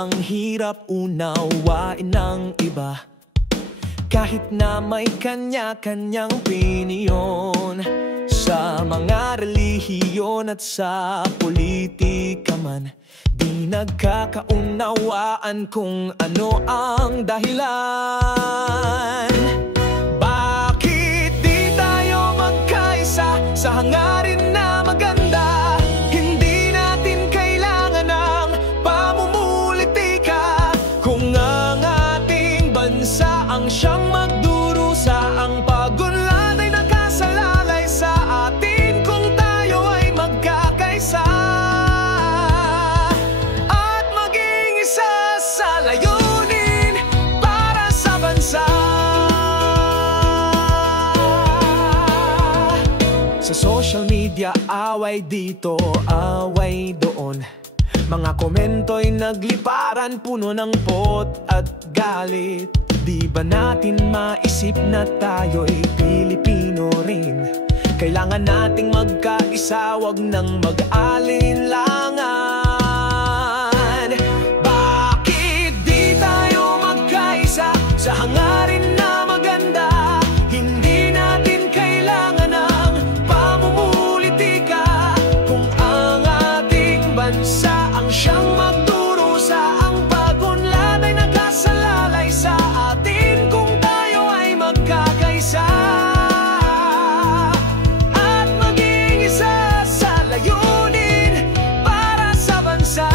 ang hirap unawain ng iba, kahit na may kanya-kanyang opinyon. Sa mga relihiyon at sa politika man, di nagkakaunawaan kung ano ang dahilan. Bakit di tayo magkaisa sa hangarin na maganda? Hindi natin kailangan ng pamumulitika. Kung ang ating bansa ang siyang magdurusa, ang pagunlad ay nakasalalay sa atin kung tayo ay magkakaisa at maging isa sa layunin para sa bansa. Sa social media, away dito, away doon. Mga komento'y nagliparan, puno ng pot at galit. Di ba natin maisip na tayo'y Pilipino rin? Kailangan nating magkaisa, wag nang mag-alinlangan. Bakit di tayo magkaisa sa hangarin na maganda? Hindi natin kailangan ng pamumulitika. Kung ang ating bansa ang siyang magdurusa, ang pagunlad ay nakasalalay sa atin kung tayo ay magkakaisa at maging isa sa layunin para sa bansa.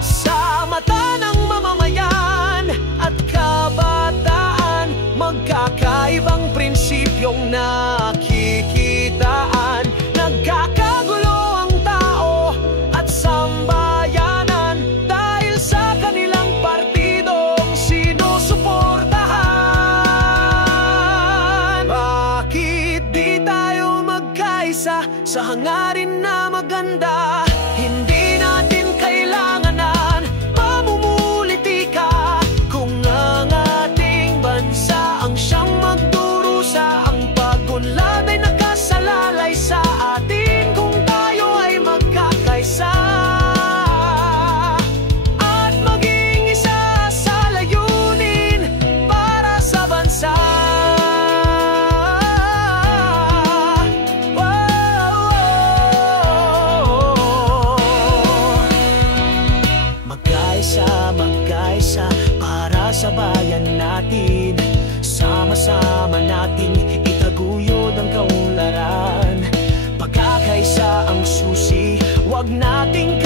Sa mata ng mamamayan at kabataan, magkakaibang prinsipyong nakikitaan. Nagkakagulo ang tao at sambayanan dahil sa kanilang partidong sinusuportahan. Bakit di tayo magkaisa sa hangarin na maganda? Hindi natin kailangan ng pamumulitika. Kung ang ating bansa ang siyang magdurusa, ang pagunlad ay nakasalalay sa atin kung tayo ay magkakaisa at maging isa sa layunin para sa bansa. Magkaisa, magkaisa para sa bayan natin. Sama-sama nating itaguyod ang kaunlaran. Pagkakaisa ang susi, wag nating